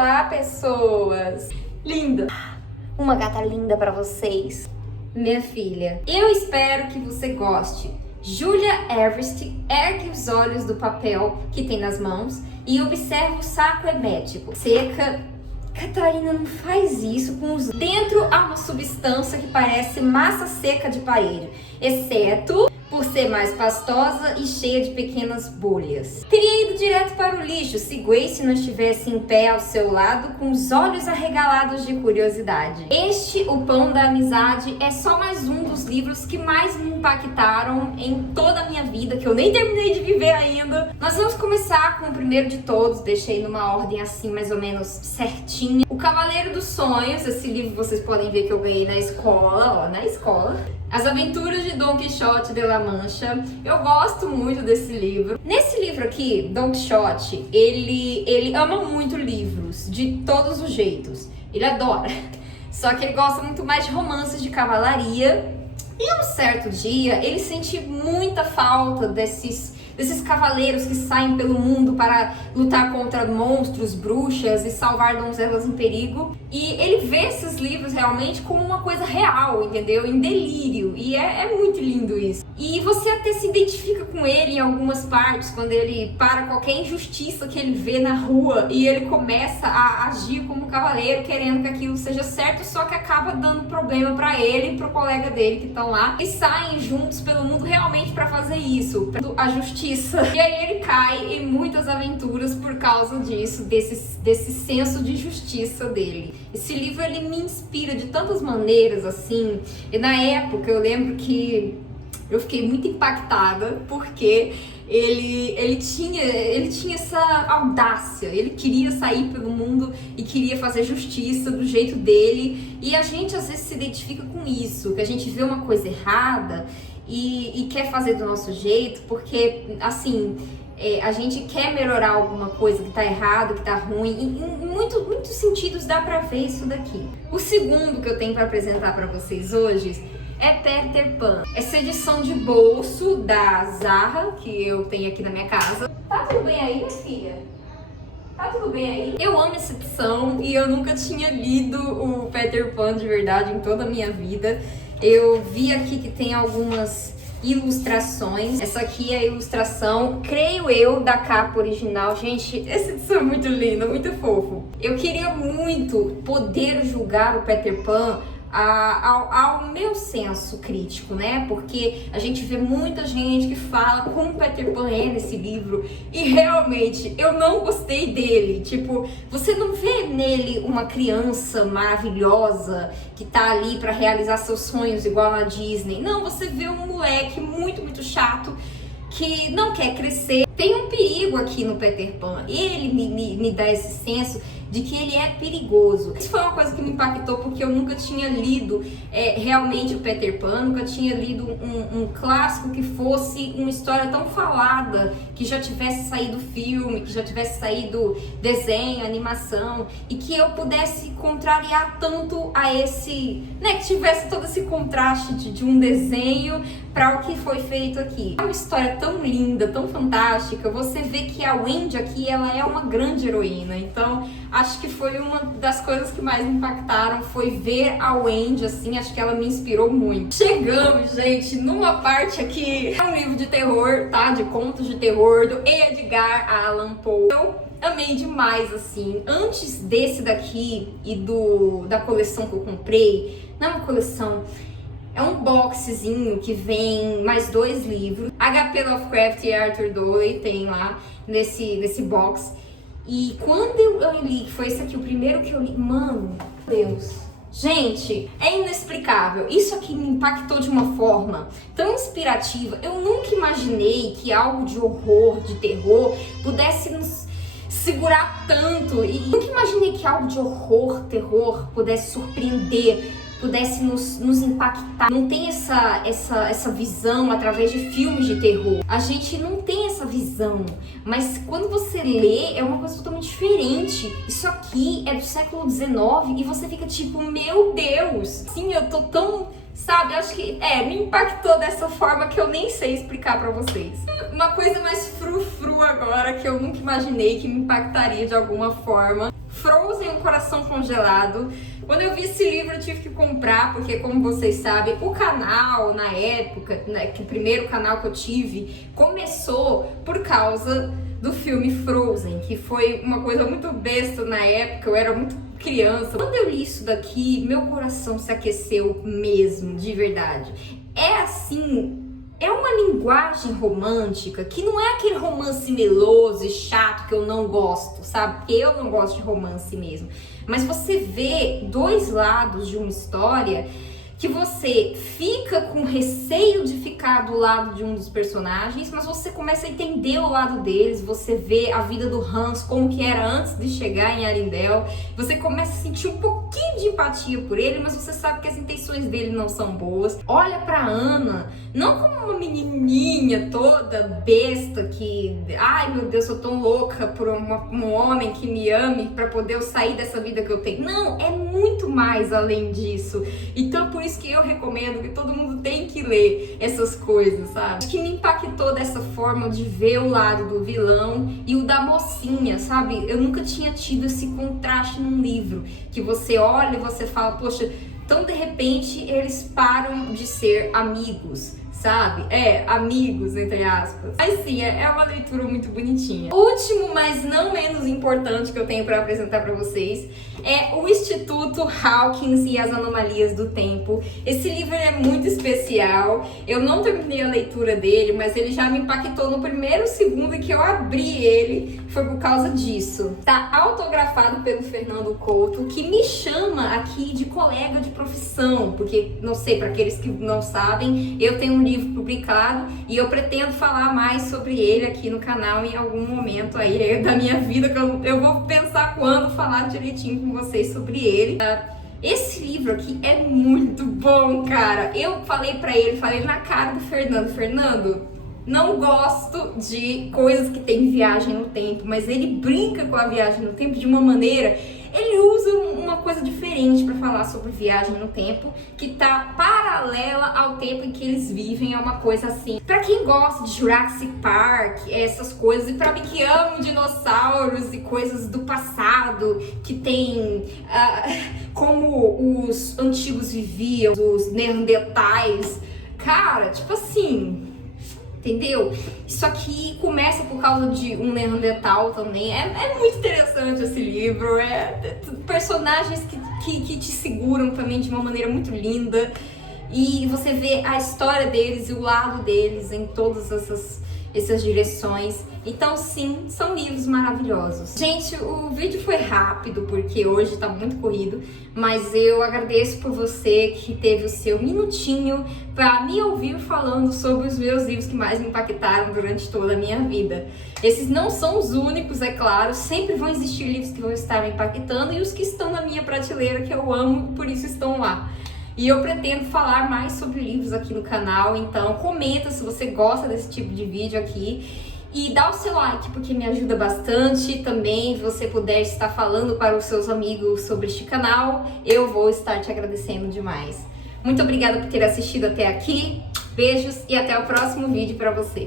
Olá, pessoas! Linda! Uma gata linda pra vocês. Minha filha, eu espero que você goste. Julia Everest ergue os olhos do papel que tem nas mãos e observa o saco hermético. Seca. Catarina, não faz isso com os... Dentro há uma substância que parece massa seca de parede, exceto por ser mais pastosa e cheia de pequenas bolhas. Teria ido direto para o lixo se Grace não estivesse em pé ao seu lado com os olhos arregalados de curiosidade. Este, O Pão da Amizade, é só mais um dos livros que mais me impactaram em toda a minha vida, que eu nem terminei de viver ainda. Nós vamos começar com o primeiro de todos, deixei numa ordem assim mais ou menos certinha. O Cavaleiro dos Sonhos, esse livro vocês podem ver que eu ganhei na escola, ó, na escola. As Aventuras de Don Quixote de La Mancha. Eu gosto muito desse livro. Nesse livro aqui, Don Quixote, ele ama muito livros, de todos os jeitos. Ele adora. Só que ele gosta muito mais de romances de cavalaria. E um certo dia, ele sente muita falta desses cavaleiros que saem pelo mundo para lutar contra monstros, bruxas e salvar donzelas em perigo. E ele vê esses livros realmente como uma coisa real, entendeu? Em delírio. E é muito lindo isso. E você até se identifica com ele em algumas partes, quando ele para qualquer injustiça que ele vê na rua e ele começa a agir como um cavaleiro, querendo que aquilo seja certo, só que acaba dando problema pra ele e pro colega dele que estão lá. E saem juntos pelo mundo realmente pra fazer isso, a justiça. E aí ele cai em muitas aventuras por causa disso, desse senso de justiça dele. Esse livro, ele me inspira de tantas maneiras, assim. E na época eu lembro que eu fiquei muito impactada, porque ele tinha essa audácia, ele queria sair pelo mundo e queria fazer justiça do jeito dele. E a gente às vezes se identifica com isso, que a gente vê uma coisa errada e quer fazer do nosso jeito, porque assim, a gente quer melhorar alguma coisa que tá errado, que tá ruim. Em muitos sentidos dá pra ver isso daqui. O segundo que eu tenho pra apresentar pra vocês hoje é Peter Pan. Essa edição de bolso da Zara, que eu tenho aqui na minha casa. Tá tudo bem aí, minha filha? Tá tudo bem aí? Eu amo essa edição e eu nunca tinha lido o Peter Pan de verdade em toda a minha vida. Eu vi aqui que tem algumas ilustrações. Essa aqui é a ilustração, creio eu, da capa original. Gente, essa edição é muito linda, muito fofo. Eu queria muito poder julgar o Peter Pan ao meu senso crítico, né? Porque a gente vê muita gente que fala como Peter Pan é nesse livro e realmente eu não gostei dele. Tipo, você não vê nele uma criança maravilhosa que tá ali pra realizar seus sonhos igual na Disney. Não, você vê um moleque muito chato que não quer crescer. Tem um perigo aqui no Peter Pan. Ele me dá esse senso de que ele é perigoso. Isso foi uma coisa que me impactou, porque eu nunca tinha lido realmente o Peter Pan, nunca tinha lido um clássico que fosse uma história tão falada, que já tivesse saído filme, que já tivesse saído desenho, animação, e que eu pudesse contrariar tanto a esse, né, que tivesse todo esse contraste de um desenho para o que foi feito aqui. É uma história tão linda, tão fantástica. Você vê que a Wendy aqui, ela é uma grande heroína. Então, acho que foi uma das coisas que mais me impactaram, foi ver a Wendy assim. Acho que ela me inspirou muito. Chegamos, gente, numa parte aqui. É um livro de terror, tá? De contos de terror do Edgar Allan Poe. Eu amei demais, assim. Antes desse daqui e da coleção que eu comprei, não é uma coleção, é um boxezinho que vem mais 2 livros. H.P. Lovecraft e Arthur Doyle tem lá nesse box. E quando eu li, que foi esse aqui, o primeiro que eu li, mano, Deus. Gente, é inexplicável. Isso aqui me impactou de uma forma tão inspirativa. Eu nunca imaginei que algo de horror, de terror, pudesse nos segurar tanto. E nunca imaginei que algo de horror, terror, pudesse surpreender, pudesse nos impactar. Não tem essa visão através de filmes de terror. A gente não tem essa visão, mas quando você lê, é uma coisa totalmente diferente. Isso aqui é do século XIX e você fica tipo, meu Deus! Sim, eu tô tão... Sabe, acho que me impactou dessa forma que eu nem sei explicar pra vocês. Uma coisa mais frufru agora. agora que eu nunca imaginei que me impactaria de alguma forma. Frozen, um coração congelado. Quando eu vi esse livro eu tive que comprar, porque como vocês sabem, o canal na época, né, que o primeiro canal que eu tive, começou por causa do filme Frozen, que foi uma coisa muito besta na época, eu era muito criança. Quando eu li isso daqui, meu coração se aqueceu mesmo, de verdade. É assim, é uma linguagem romântica que não é aquele romance meloso e chato que eu não gosto, sabe? Porque eu não gosto de romance mesmo. Mas você vê dois lados de uma história que você fica com receio de ficar do lado de um dos personagens, mas você começa a entender o lado deles, você vê a vida do Hans, como que era antes de chegar em Arendelle, você começa a sentir um pouquinho de empatia por ele, mas você sabe que as intenções dele não são boas. Olha pra Anna, não como uma menininha toda besta que, ai meu Deus, eu tô tão louca por um homem que me ame pra poder eu sair dessa vida que eu tenho. Não, é muito mais além disso. Então por isso que eu recomendo que todo mundo tem que ler essas coisas, sabe? Acho que me impactou dessa forma de ver o lado do vilão e o da mocinha, sabe? Eu nunca tinha tido esse contraste num livro, que você olha e você fala, poxa, então de repente eles param de ser amigos, sabe? Amigos, entre aspas. Mas sim, é uma leitura muito bonitinha. Último, mas não menos importante que eu tenho para apresentar para vocês é o Instituto Hawkins e as Anomalias do Tempo. Esse livro é muito especial. Eu não terminei a leitura dele, mas ele já me impactou no primeiro segundo que eu abri ele. Foi por causa disso. Tá autografado pelo Fernando Couto, que me chama aqui de colega de profissão, porque, não sei, para aqueles que não sabem, eu tenho um livro publicado e eu pretendo falar mais sobre ele aqui no canal em algum momento aí da minha vida, que eu vou pensar quando falar direitinho com vocês sobre ele. Esse livro aqui é muito bom, cara. Eu falei pra ele, falei na cara do Fernando, não gosto de coisas que tem viagem no tempo, mas ele brinca com a viagem no tempo de uma maneira, ele usa uma coisa diferente para falar sobre viagem no tempo, que tá paralela ao tempo em que eles vivem, é uma coisa assim. Para quem gosta de Jurassic Park, essas coisas, e para mim que amo dinossauros e coisas do passado, que tem como os antigos viviam, os neandertais, cara, tipo assim, entendeu? Isso aqui começa por causa de um Neandertal também. É muito interessante esse livro. Personagens que te seguram também de uma maneira muito linda. E você vê a história deles e o lado deles em todas essas direções. Então sim, são livros maravilhosos. Gente, o vídeo foi rápido porque hoje tá muito corrido, mas eu agradeço por você que teve o seu minutinho para me ouvir falando sobre os meus livros que mais me impactaram durante toda a minha vida. Esses não são os únicos, é claro, sempre vão existir livros que vão estar me impactando e os que estão na minha prateleira que eu amo, por isso estão lá. E eu pretendo falar mais sobre livros aqui no canal, então comenta se você gosta desse tipo de vídeo aqui. E dá o seu like, porque me ajuda bastante. Também, se você puder estar falando para os seus amigos sobre este canal, eu vou estar te agradecendo demais. Muito obrigada por ter assistido até aqui. Beijos e até o próximo vídeo para você.